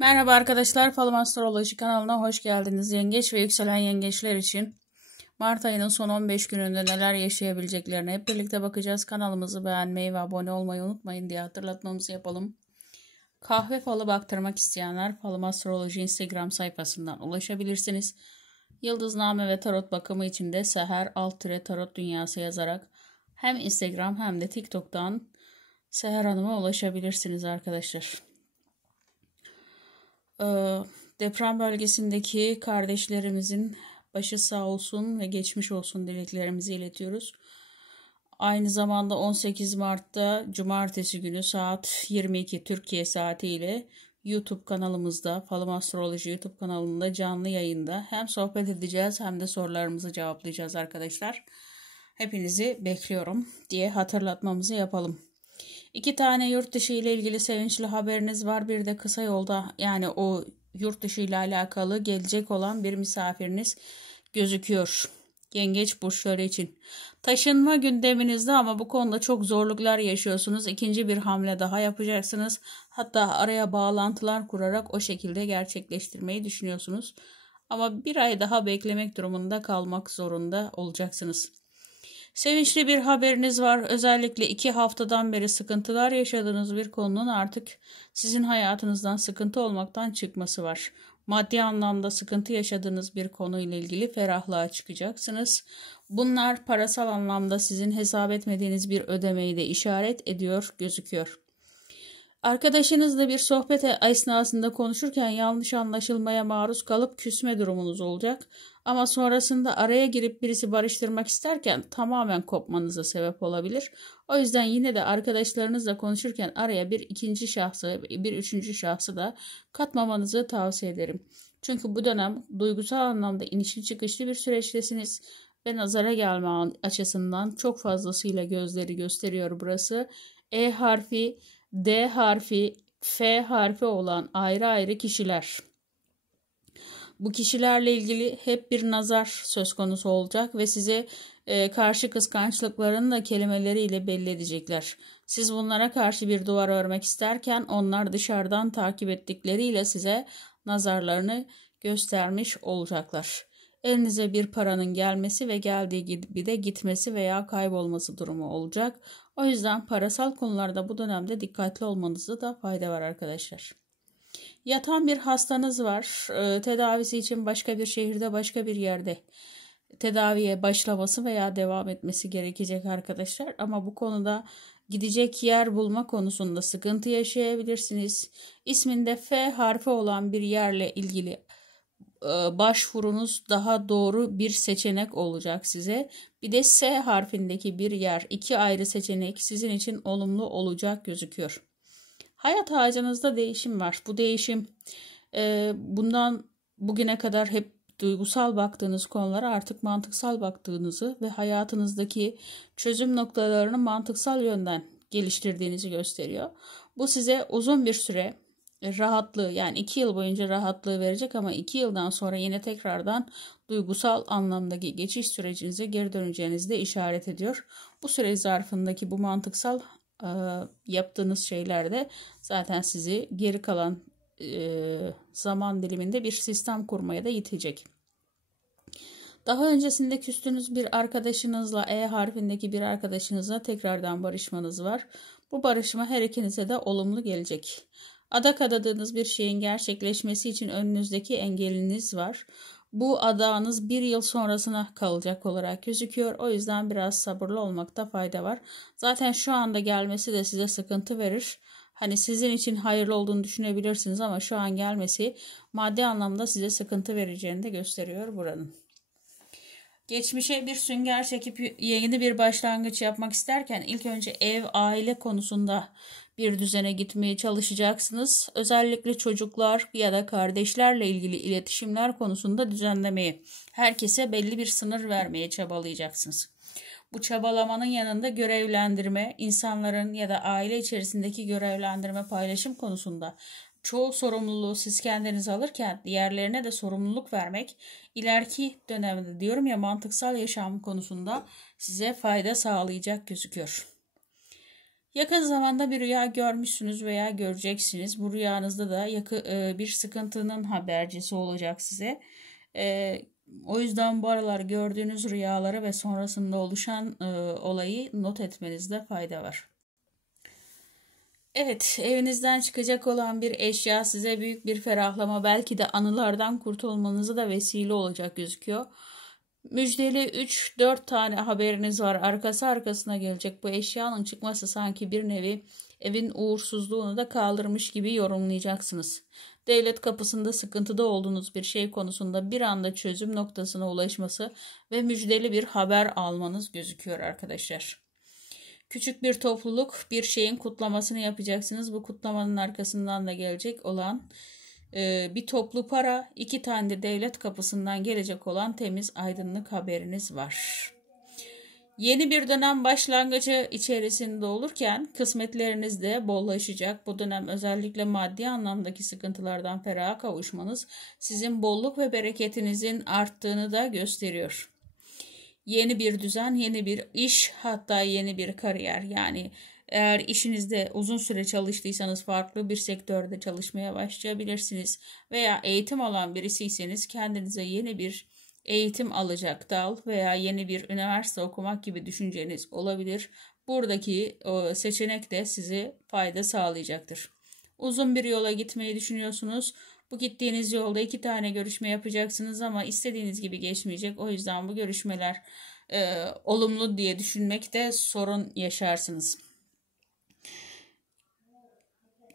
Merhaba arkadaşlar, Falım Astroloji kanalına hoş geldiniz. Yengeç ve yükselen yengeçler için Mart ayının son 15 gününde neler yaşayabileceklerine hep birlikte bakacağız. Kanalımızı beğenmeyi ve abone olmayı unutmayın diye hatırlatmamızı yapalım. Kahve falı baktırmak isteyenler Falım Astroloji Instagram sayfasından ulaşabilirsiniz. Yıldızname ve tarot bakımı için de Seher Tarot Dünyası yazarak hem Instagram hem de TikTok'tan Seher Hanım'a ulaşabilirsiniz arkadaşlar. Deprem bölgesindeki kardeşlerimizin başı sağ olsun ve geçmiş olsun dileklerimizi iletiyoruz. Aynı zamanda 18 Mart'ta Cumartesi günü saat 22 Türkiye saatiyle YouTube kanalımızda, Falım Astroloji YouTube kanalında canlı yayında hem sohbet edeceğiz hem de sorularımızı cevaplayacağız arkadaşlar. Hepinizi bekliyorum diye hatırlatmamızı yapalım. 2 tane yurt dışı ile ilgili sevinçli haberiniz var. Bir de kısa yolda yani o yurt dışı ile alakalı gelecek olan bir misafiriniz gözüküyor. Yengeç burçları için. Taşınma gündeminizde ama bu konuda çok zorluklar yaşıyorsunuz. İkinci bir hamle daha yapacaksınız. Hatta araya bağlantılar kurarak o şekilde gerçekleştirmeyi düşünüyorsunuz. Ama bir ay daha beklemek durumunda kalmak zorunda olacaksınız. Sevinçli bir haberiniz var. Özellikle 2 haftadan beri sıkıntılar yaşadığınız bir konunun artık sizin hayatınızdan sıkıntı olmaktan çıkması var. Maddi anlamda sıkıntı yaşadığınız bir konuyla ilgili ferahlığa çıkacaksınız. Bunlar parasal anlamda sizin hesap etmediğiniz bir ödemeyi de işaret ediyor, gözüküyor. Arkadaşınızla bir sohbet esnasında konuşurken yanlış anlaşılmaya maruz kalıp küsme durumunuz olacak. Ama sonrasında araya girip birisi barıştırmak isterken tamamen kopmanıza sebep olabilir. O yüzden yine de arkadaşlarınızla konuşurken araya bir ikinci şahsı, bir üçüncü şahsı da katmamanızı tavsiye ederim. Çünkü bu dönem duygusal anlamda inişli çıkışlı bir süreçtesiniz ve nazara gelme açısından çok fazlasıyla gözleri gösteriyor burası. E harfi, D harfi, F harfi olan ayrı ayrı kişiler. Bu kişilerle ilgili hep bir nazar söz konusu olacak ve size karşı kıskançlıklarını da kelimeleriyle belli edecekler. Siz bunlara karşı bir duvar örmek isterken onlar dışarıdan takip ettikleriyle size nazarlarını göstermiş olacaklar. Elinize bir paranın gelmesi ve geldiği gibi de gitmesi veya kaybolması durumu olacak. O yüzden parasal konularda bu dönemde dikkatli olmanızda da fayda var arkadaşlar. Yatan bir hastanız var. Tedavisi için başka bir şehirde, başka bir yerde tedaviye başlaması veya devam etmesi gerekecek arkadaşlar. Ama bu konuda gidecek yer bulma konusunda sıkıntı yaşayabilirsiniz. İsminde F harfi olan bir yerle ilgili başvurunuz daha doğru bir seçenek olacak size. Bir de S harfindeki bir yer, 2 ayrı seçenek sizin için olumlu olacak gözüküyor. Hayat ağacınızda değişim var. Bu değişim bundan bugüne kadar hep duygusal baktığınız konulara artık mantıksal baktığınızı ve hayatınızdaki çözüm noktalarını mantıksal yönden geliştirdiğinizi gösteriyor. Bu size uzun bir süre rahatlığı, yani 2 yıl boyunca rahatlığı verecek ama 2 yıldan sonra yine tekrardan duygusal anlamdaki geçiş sürecinize geri döneceğinizi de işaret ediyor. Bu süre zarfındaki bu mantıksal yaptığınız şeyler de zaten sizi geri kalan zaman diliminde bir sistem kurmaya da itecek. Daha öncesinde küstüğünüz bir arkadaşınızla, E harfindeki bir arkadaşınızla tekrardan barışmanız var. Bu barışma her ikinize de olumlu gelecek. Adak adadığınız bir şeyin gerçekleşmesi için önünüzdeki engeliniz var. Bu adağınız 1 yıl sonrasına kalacak olarak gözüküyor. O yüzden biraz sabırlı olmakta fayda var. Zaten şu anda gelmesi de size sıkıntı verir. Hani sizin için hayırlı olduğunu düşünebilirsiniz ama şu an gelmesi maddi anlamda size sıkıntı vereceğini de gösteriyor buranın. Geçmişe bir sünger çekip yeni bir başlangıç yapmak isterken ilk önce ev, aile konusunda bir düzene gitmeye çalışacaksınız. Özellikle çocuklar ya da kardeşlerle ilgili iletişimler konusunda düzenlemeyi, herkese belli bir sınır vermeye çabalayacaksınız. Bu çabalamanın yanında görevlendirme, insanların ya da aile içerisindeki görevlendirme paylaşım konusunda çoğu sorumluluğu siz kendiniz alırken diğerlerine de sorumluluk vermek ileriki dönemde diyorum ya mantıksal yaşam konusunda size fayda sağlayacak gözüküyor. Yakın zamanda bir rüya görmüşsünüz veya göreceksiniz. Bu rüyanızda da bir sıkıntının habercisi olacak size. O yüzden bu aralar gördüğünüz rüyaları ve sonrasında oluşan olayı not etmenizde fayda var. Evet, evinizden çıkacak olan bir eşya size büyük bir ferahlama, belki de anılardan kurtulmanıza da vesile olacak gözüküyor. Müjdeli 3-4 tane haberiniz var. Arkası arkasına gelecek. Bu eşyanın çıkması sanki bir nevi evin uğursuzluğunu da kaldırmış gibi yorumlayacaksınız. Devlet kapısında sıkıntıda olduğunuz bir şey konusunda bir anda çözüm noktasına ulaşması ve müjdeli bir haber almanız gözüküyor arkadaşlar. Küçük bir topluluk bir şeyin kutlamasını yapacaksınız. Bu kutlamanın arkasından da gelecek olan bir toplu para, 2 tane de devlet kapısından gelecek olan temiz aydınlık haberiniz var. Yeni bir dönem başlangıcı içerisinde olurken kısmetleriniz de bollaşacak. Bu dönem özellikle maddi anlamdaki sıkıntılardan feraha kavuşmanız sizin bolluk ve bereketinizin arttığını da gösteriyor. Yeni bir düzen, yeni bir iş, hatta yeni bir kariyer. Yani eğer işinizde uzun süre çalıştıysanız farklı bir sektörde çalışmaya başlayabilirsiniz. Veya eğitim alan birisiyseniz kendinize yeni bir eğitim alacak dal veya yeni bir üniversite okumak gibi düşünceniz olabilir. Buradaki seçenek de size fayda sağlayacaktır. Uzun bir yola gitmeyi düşünüyorsunuz. Bu gittiğiniz yolda 2 tane görüşme yapacaksınız ama istediğiniz gibi geçmeyecek. O yüzden bu görüşmeler olumlu diye düşünmekte sorun yaşarsınız.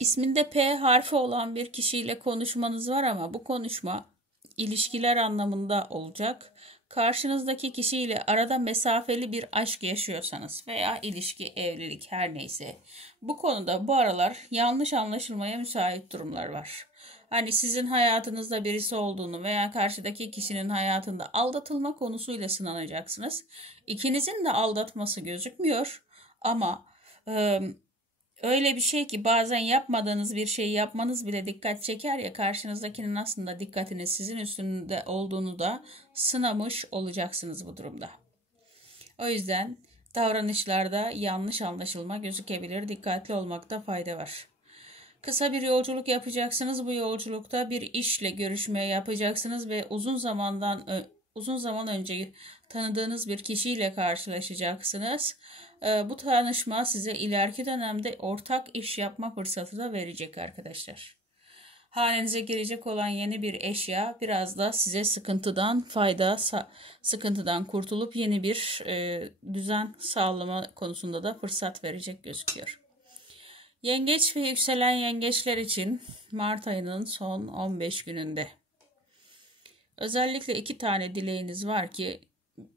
İsminde P harfi olan bir kişiyle konuşmanız var ama bu konuşma ilişkiler anlamında olacak. Karşınızdaki kişiyle arada mesafeli bir aşk yaşıyorsanız veya ilişki, evlilik her neyse, bu konuda bu aralar yanlış anlaşılmaya müsait durumlar var. Hani sizin hayatınızda birisi olduğunu veya karşıdaki kişinin hayatında aldatılma konusuyla sınanacaksınız. İkinizin de aldatması gözükmüyor ama öyle bir şey ki bazen yapmadığınız bir şeyi yapmanız bile dikkat çeker ya, karşınızdakinin aslında dikkatini sizin üstünde olduğunu da sınamış olacaksınız bu durumda. O yüzden davranışlarda yanlış anlaşılma gözükebilir. Dikkatli olmakta fayda var. Kısa bir yolculuk yapacaksınız. Bu yolculukta bir işle görüşmeye yapacaksınız ve uzun zaman önce tanıdığınız bir kişiyle karşılaşacaksınız. Bu tanışma size ileriki dönemde ortak iş yapma fırsatı da verecek arkadaşlar. Hanenize girecek olan yeni bir eşya biraz da size sıkıntıdan kurtulup yeni bir düzen sağlama konusunda da fırsat verecek gözüküyor. Yengeç ve yükselen yengeçler için Mart ayının son 15 gününde özellikle 2 tane dileğiniz var ki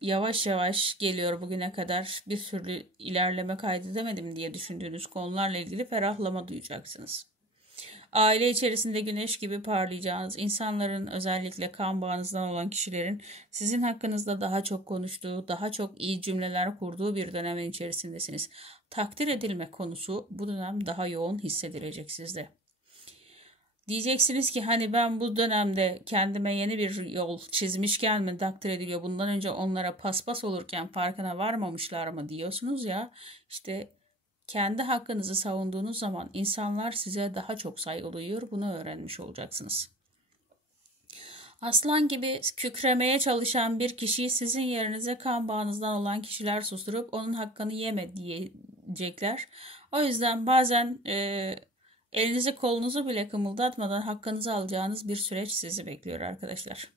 yavaş yavaş geliyor, bugüne kadar bir türlü ilerleme kaydedemedim diye düşündüğünüz konularla ilgili ferahlama duyacaksınız. Aile içerisinde güneş gibi parlayacağınız, insanların, özellikle kan bağınızdan olan kişilerin sizin hakkınızda daha çok konuştuğu, daha çok iyi cümleler kurduğu bir dönemin içerisindesiniz. Takdir edilme konusu bu dönem daha yoğun hissedilecek sizde. Diyeceksiniz ki hani ben bu dönemde kendime yeni bir yol çizmişken mi takdir ediliyor? Bundan önce onlara paspas olurken farkına varmamışlar mı diyorsunuz ya. İşte kendi hakkınızı savunduğunuz zaman insanlar size daha çok saygı duyuyor. Bunu öğrenmiş olacaksınız. Aslan gibi kükremeye çalışan bir kişiyi sizin yerinize kan bağınızdan olan kişiler susturup onun hakkını yeme diyecekler. O yüzden bazen elinizi kolunuzu bile kımıldatmadan hakkınızı alacağınız bir süreç sizi bekliyor arkadaşlar.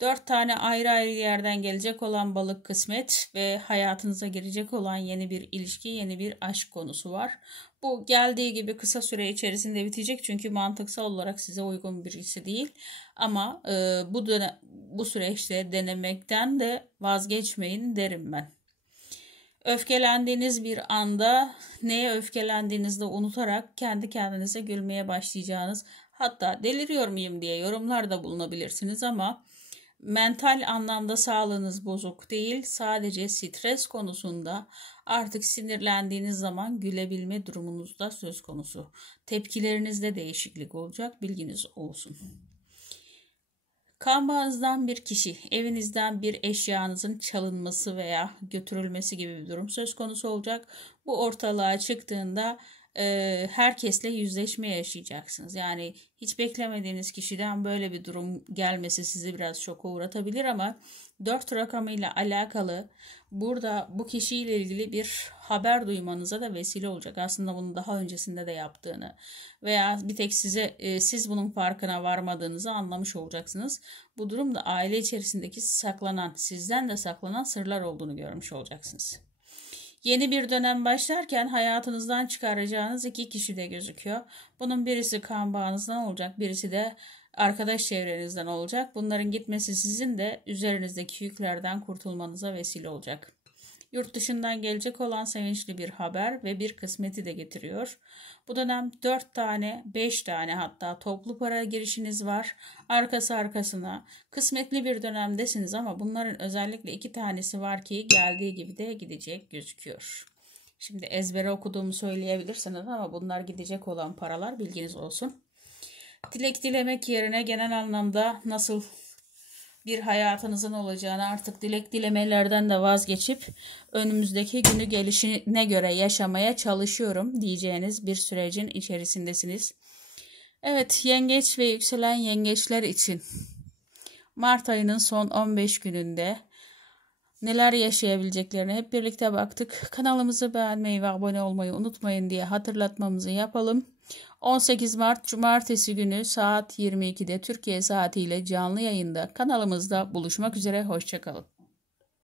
4 tane ayrı ayrı yerden gelecek olan balık kısmet ve hayatınıza girecek olan yeni bir ilişki, yeni bir aşk konusu var. Bu geldiği gibi kısa süre içerisinde bitecek çünkü mantıksal olarak size uygun birisi değil. Ama bu süreçte denemekten de vazgeçmeyin derim ben. Öfkelendiğiniz bir anda neye öfkelendiğinizde unutarak kendi kendinize gülmeye başlayacağınız, hatta deliriyor muyum diye yorumlarda bulunabilirsiniz ama mental anlamda sağlığınız bozuk değil, sadece stres konusunda artık sinirlendiğiniz zaman gülebilme durumunuzda söz konusu. Tepkilerinizde değişiklik olacak, bilginiz olsun. Kan bağınızdan bir kişi, evinizden bir eşyanızın çalınması veya götürülmesi gibi bir durum söz konusu olacak. Bu ortalığa çıktığında herkesle yüzleşme yaşayacaksınız. Yani hiç beklemediğiniz kişiden böyle bir durum gelmesi sizi biraz şoka uğratabilir ama 4 rakamıyla alakalı burada bu kişiyle ilgili bir haber duymanıza da vesile olacak. Aslında bunu daha öncesinde de yaptığını veya bir tek siz bunun farkına varmadığınızı anlamış olacaksınız. Bu durumda aile içerisindeki sizden de saklanan sırlar olduğunu görmüş olacaksınız. Yeni bir dönem başlarken hayatınızdan çıkaracağınız 2 kişi de gözüküyor. Bunun birisi kan bağınızdan olacak, birisi de arkadaş çevrenizden olacak. Bunların gitmesi sizin de üzerinizdeki yüklerden kurtulmanıza vesile olacak. Yurt dışından gelecek olan sevinçli bir haber ve bir kısmeti de getiriyor. Bu dönem 4 tane, 5 tane hatta toplu para girişiniz var. Arkası arkasına kısmetli bir dönemdesiniz ama bunların özellikle 2 tanesi var ki geldiği gibi de gidecek gözüküyor. Şimdi ezbere okuduğumu söyleyebilirsiniz ama bunlar gidecek olan paralar, bilginiz olsun. Dilek dilemek yerine genel anlamda nasıl bir hayatınızın olacağını, artık dilek dilemelerden de vazgeçip önümüzdeki günü gelişine göre yaşamaya çalışıyorum diyeceğiniz bir sürecin içerisindesiniz. Evet, yengeç ve yükselen yengeçler için Mart ayının son 15 gününde neler yaşayabileceklerine hep birlikte baktık. Kanalımızı beğenmeyi ve abone olmayı unutmayın diye hatırlatmamızı yapalım. 18 Mart Cumartesi günü saat 22'de Türkiye saatiyle canlı yayında kanalımızda buluşmak üzere. Hoşça kalın.